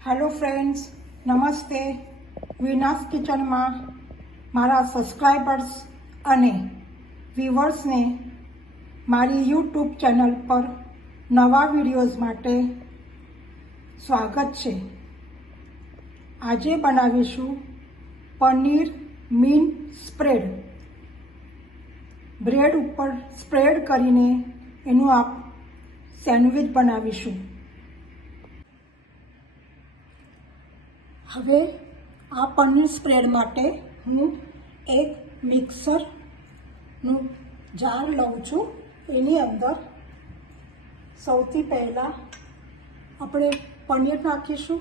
Hello friends, नमस्ते। विनास kitchen में मारा सब्सक्राइबर्स अने व्यूवर्स ने मारी यूट्यूब चैनल पर नवा विडियोज माटे स्वागत छे। आजे बनावीशुं पनीर मीन स्प्रेड। ब्रेड ऊपर स्प्रेड करीने एनुं आप सेन्डविच बनावीशुं। हवे आ पनीर स्प्रेड माटे हूँ एक मिक्सर नु जार लઉં છું। एनी अंदर सौथी पहला આપણે पनीर नाखीशुं,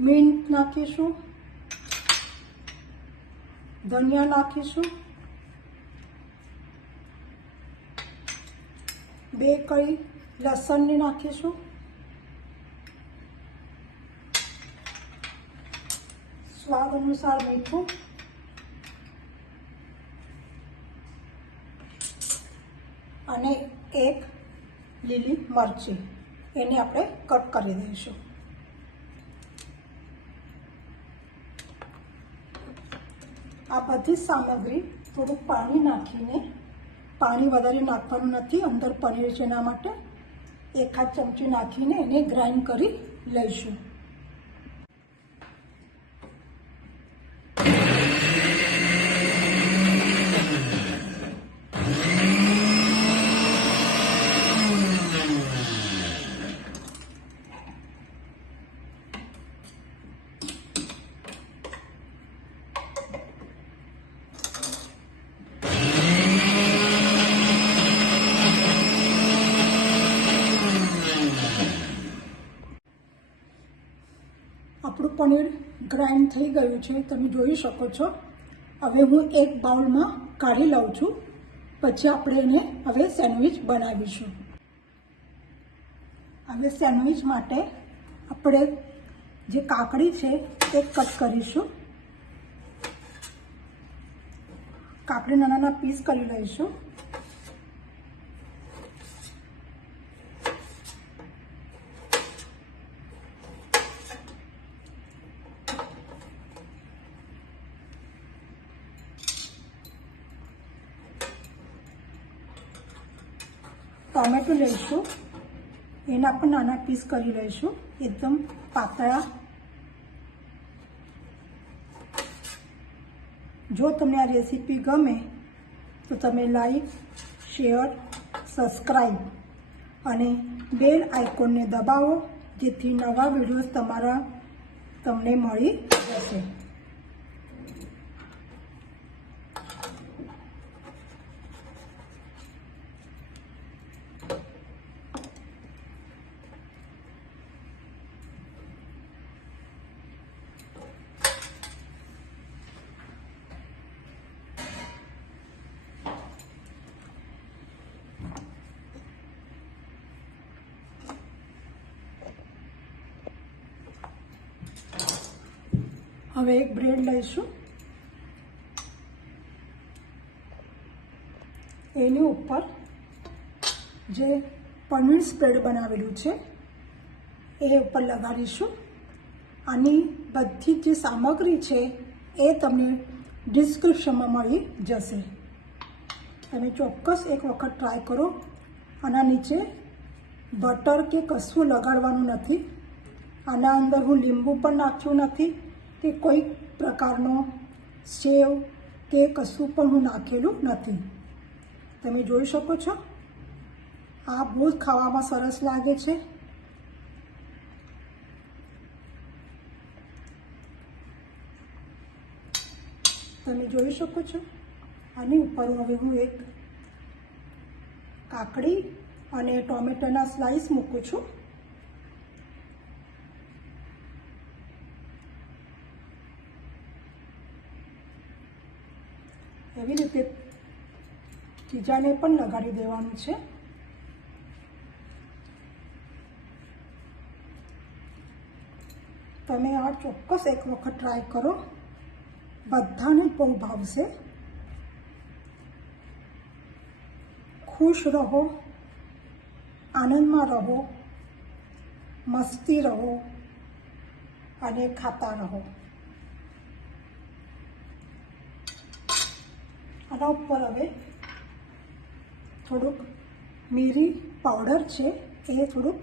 मीठ नाखीशुं, धनिया नाखीशुं, 2 कળી लसन ने नाखीशुं, स्वाद अनुसार मीठું અને 1 લીલી મરચી એને આપણે કટ કરી દઈશું। આ બધી સામગ્રી થોડું પાણી નાખીને, પાણી વધારે નાખવાનું નથી, અંદર પનીર છે એના માટે 1 ચમચી નાખીને એને ગ્રાઇન્ડ કરી લઈશું। આપણું પનીર ગ્રાઇન્ડ થઈ ગયું છે, તમે જોઈ શકો છો। હવે હું એક બાઉલમાં કાઢી લઉં છું, પછી આપણે એને હવે સેન્ડવિચ બનાવીશું। હવે સેન્ડવિચ માટે આપણે જે કાકડી છે એ કટ કરીશું। કાકડી નાના નાના પીસ કરી લઈશું। टोमेटो लईशुं, एना पण नाना पीस करी लईशुं, एकदम पातळा। जो तमने आ रेसिपी गमे तो तमे लाइक, शेयर, सब्सक्राइब अने बेल आइकॉन ने दबावो, जेथी नवा विडियोज तमने मळी जशे। હવે એક બ્રેડ લઈશું, એની ઉપર જે પનીર સ્પ્રેડ બનાવેલું છે એ ઉપર લગાડીશું। આની બધી જે સામગ્રી છે એ તમને ડિસ્ક્રિપ્શનમાં મળી જશે। તમે ચોક્કસ એક વખત ટ્રાય કરો। આના નીચે બટર કે કશું લગાડવાનું નથી। આના અંદર હું લીંબુ પણ નાખ્યું નથી કે કોઈ પ્રકારનો સેવ કે કશું પણ હું નાખેલું નથી। તમે જોઈ શકો છો, આ બહુ જ ખાવામાં સરસ લાગે છે। તમે જોઈ શકો છો। આની ઉપર હવે હું એક કાકડી અને ટોમેટાના સ્લાઇસ મૂકું છું। એવી રીતે ચીજાને પણ લગાડી દેવાનું છે। તમે આ ચોક્કસ એક વખત ટ્રાય કરો, બધાને બહુ ભાવશે। खुश रहो, આનંદમાં રહો, મસ્તી રહો અને ખાતા રહો. આના ઉપર હવે થોડુંક મીરી પાવડર છે એ થોડુંક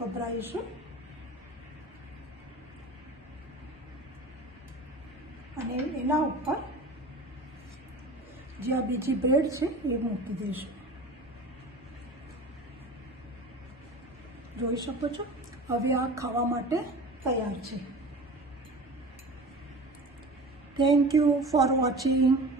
વપરાઈશું અને એના ઉપર જે આ બીજી બ્રેડ છે એ મૂકી દઈશું. જોઈ શકો છો, હવે આ ખાવા માટે તૈયાર છે. Thank you for watching.